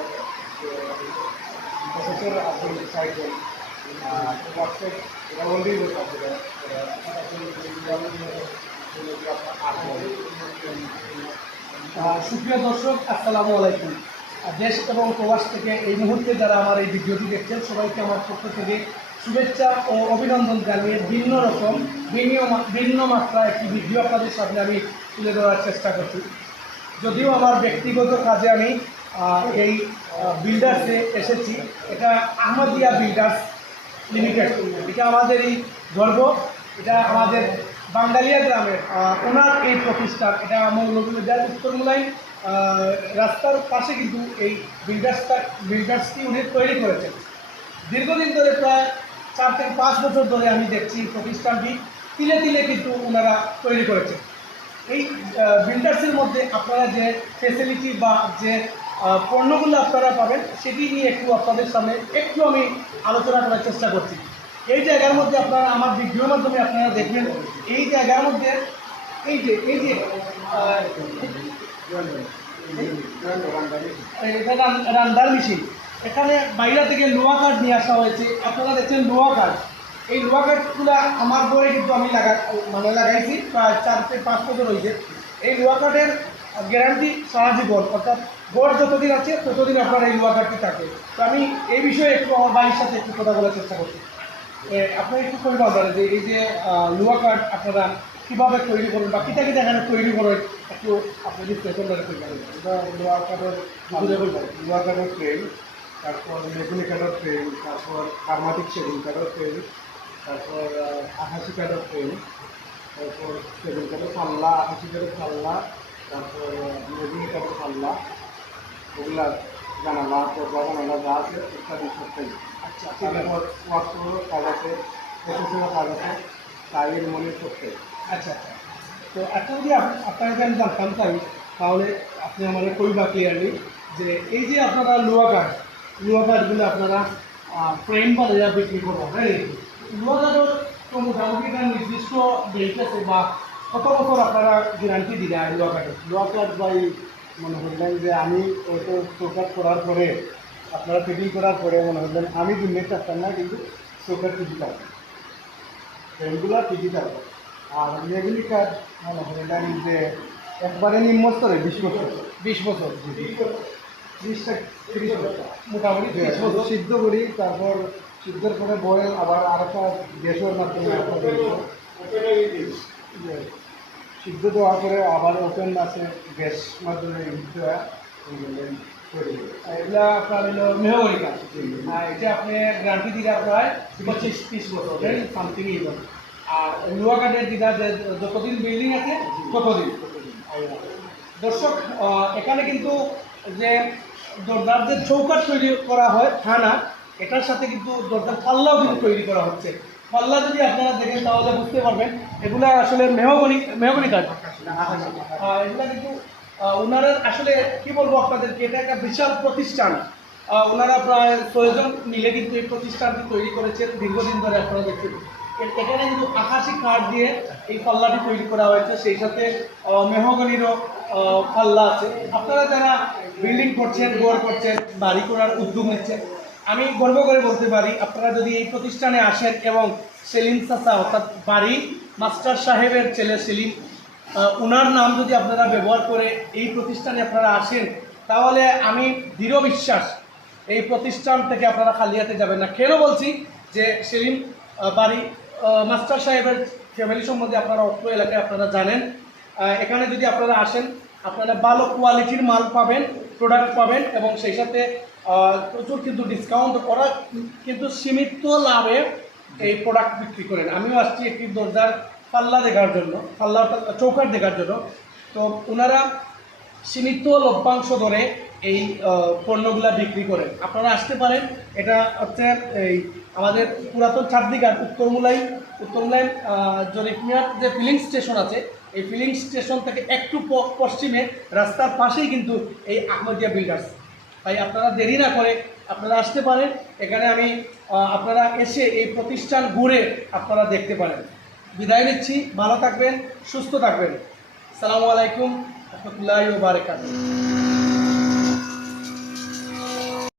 আছে সুপ্রিয় দর্শক, আসসালামু আলাইকুম। দেশ এবং প্রবাস থেকে এই মুহূর্তে যারা আমার এই ভিডিওটি দেখছেন, সবাইকে আমার পক্ষ থেকে শুভেচ্ছা ও অভিনন্দন জানিয়ে ভিন্ন রকম, ভিন্ন ভিন্ন মাত্রা একটি ভিডিও আপনাদের সামনে আমি তুলে ধরার চেষ্টা করছি। যদিও আমার ব্যক্তিগত কাজে আমি এই বিল্ডার্সে এসেছি। এটা আহমদিয়া বিল্ডার্স লিমিটেড এটা আমাদের এই গর্ব। এটা আমাদের বাঙ্গালিয়া গ্রামের ওনার এই প্রতিষ্ঠান। এটা মৌলভীবাজার উত্তরমূলাই রাস্তার পাশে কিন্তু এই বিল্ডার্সটা বিল্ডার্সটি উনি তৈরি করেছেন। দীর্ঘদিন ধরে প্রায় চার থেকে পাঁচ বছর ধরে আমি দেখছি প্রতিষ্ঠানটি। তিলে তিলে কিন্তু ওনারা তৈরি করেছেন। এই বিল্ডার্সের মধ্যে আপনারা যে ফেসিলিটি বা যে পণ্যগুলো আপনারা পাবেন, সেটি নিয়ে একটু আপনাদের সামনে একটু আমি আলোচনা করার চেষ্টা করছি। এই জায়গার মধ্যে আপনারা আমার ভিডিওর মাধ্যমে আপনারা দেখবেন, এই জায়গার মধ্যে এই যে এই যে এটা রান- রান্নার মেশিন, এখানে বাইরে থেকে লোহা কাঠ নিয়ে আসা হয়েছে। আপনারা দেখছেন লোহা কাঠ। এই লোহা কাঠগুলো আমার বইয়ে কিন্তু আমি লাগা মানে লাগাইছি, প্রায় চার থেকে পাঁচ বছর হয়েছে এই লোহা কাঠের গ্যারান্টি সারা জীবন, অর্থাৎ গড় যতদিন আছে ততদিন আপনার এই কাঠটি থাকে। তো আমি এই বিষয়ে একটু আমার বাড়ির সাথে একটু কথা বলার চেষ্টা করছি। এ, আপনি একটু করে বলবেন যে এই যে লোহা কাঠ আপনারা কীভাবে তৈরি করুন বা কিটা কিটা এখানে তৈরি করেন একটু আপনি ডিসপ্লেশন করে তৈরি করেন লোহা কাঠের লোহা কাঠের ফ্রেম তারপর মেগুনি কাঠের ফ্রেম তারপর কার্মাটিক সেগুন কাঠের ফ্রেম তারপর আঠাশি কাঠের ফ্রেম তারপর সেগুন কাঠের পাল্লা আঠাশি কার্ডের পাল্লা তারপর মেগুনি কাঠের পাল্লা। ওগুলা জানালা দরজা জানালা যা আছে ইত্যাদি সবটাই। আচ্ছা তারপর ওয়ার্কশপেরও কাজ আছে এসএসেরও কাজ আছে টাইলের মনে সবটাই আচ্ছা আচ্ছা। তো একটা যদি আপ- আপনাকে আমি জানতাম তাই তাহলে আপনি আমাদের কইবা ক্লিয়ারলি যে এই যে আপনারা লোহা কাঠ লোহা কাঠগুলো আপনারা ফ্রেম বাজারে বিক্রি করব হ্যাঁ? লোহা কাঠের তো মোটামুটি একটা নির্দিষ্ট ডেট আছে বা কত বছর আপনারা গ্যারান্টি দিলেন লোহা কাঠের লোহা কাঠ বাই মনে করলেন যে আমি তো চৌকাট করার পরে আপনারা ফিটিং করার পরে মনে করলেন আমি দিনের চাচ্ছেন না কিন্তু চৌকাট টিকি থাকবে ফ্রেমগুলো টিকি থাকবে আর মেগুলি কাঠ মনে করলেন যে একবারে নিম্ন স্তরে বিশ বছর। বিশ বছর। বিশটা তিরিশ বছর। মোটামুটি বিশ বছর। সিদ্ধ করি তারপর সিদ্ধর পরে বয়েল আবার আরেকটা গ্যাসের মাধ্যমে সিদ্ধ দেওয়ার পরে আবার ওপেন আছে গ্যাস মাধ্যমে দেওয়া এগুলো আপনার হলো মেহগনি কাঠ আর এটা আপনি গ্যারান্টি দিলে প্রায় পঁচিশ তিরিশ বছর সামথিং ইভেন আর লোহা কাঠের দিদা যে যতদিন বিল্ডিং আছে ততদিন। দর্শক এখানে কিন্তু যে দরদার যে চৌকাট তৈরি করা হয় থানা এটার সাথে কিন্তু দরদার পাল্লাও কিন্তু তৈরি করা হচ্ছে। পাল্লা যদি আপনারা দেখেন তাহলে বুঝতে পারবেন এগুলা আসলে মেহগনি মেহগনি আহ, এগুলা কিন্তু ওনারা আসলে কি বলব আপনাদেরকে এটা একটা বিশাল প্রতিষ্ঠান। ওনারা প্রায় প্রয়োজন মিলে কিন্তু এই প্রতিষ্ঠানটি তৈরি করেছেন দীর্ঘদিন ধরে আপনারা দেখছেন। এখানে কিন্তু আকাশি কাঠ দিয়ে এই পাল্লাটি তৈরি করা হয়েছে সেই সাথে মেহগনিরও পাল্লা আছে। আপনারা যারা বিল্ডিং করছেন গোয়ার করছেন বাড়ি করার উদ্যোগ নিচ্ছেন আমি গর্ব করে বলতে পারি, আপনারা যদি এই প্রতিষ্ঠানে আসেন এবং সেলিম চাচা অর্থাৎ বাড়ি মাস্টার সাহেবের ছেলে সেলিম ওনার নাম যদি আপনারা ব্যবহার করে এই প্রতিষ্ঠানে আপনারা আসেন, তাহলে আমি দৃঢ় বিশ্বাস এই প্রতিষ্ঠান থেকে আপনারা খালি হাতে যাবেন না। কেন বলছি যে সেলিম বাড়ি মাস্টার সাহেবের ফ্যামিলি সম্বন্ধে আপনারা অত্র এলাকায় আপনারা জানেন। এখানে যদি আপনারা আসেন, আপনারা ভালো কোয়ালিটির মাল পাবেন। প্রোডাক্ট পাবেন এবং সেই সাথে প্রচুর কিন্তু ডিসকাউন্ট করা কিন্তু সীমিত লাভে এই প্রোডাক্ট বিক্রি করেন। আমিও আসছি একটি দরজার পাল্লা দেখার জন্য, পাল্লা চৌকাট দেখার জন্য। তো ওনারা সীমিত লভ্যাংশ ধরে এই পণ্যগুলা বিক্রি করেন। আপনারা আসতে পারেন, এটা হচ্ছে এই আমাদের পুরাতন চারদিঘাট উত্তরমুলাই উত্তরমুলাই জরিফমিয়ার যে ফিলিং স্টেশন আছে এই ফিলিং স্টেশন থেকে একটু পশ্চিমে রাস্তার পাশেই কিন্তু এই আহমদিয়া বিল্ডার্স তাই আপনারা দেরি না করে আপনারা আসতে পারেন। এখানে আমি আপনারা এসে এই প্রতিষ্ঠান ঘুরে আপনারা দেখতে পারেন। বিদায় নিচ্ছি। ভালো থাকবেন, সুস্থ থাকবেন। সালামু আলাইকুম, রহমতুল্লাহ বারকাত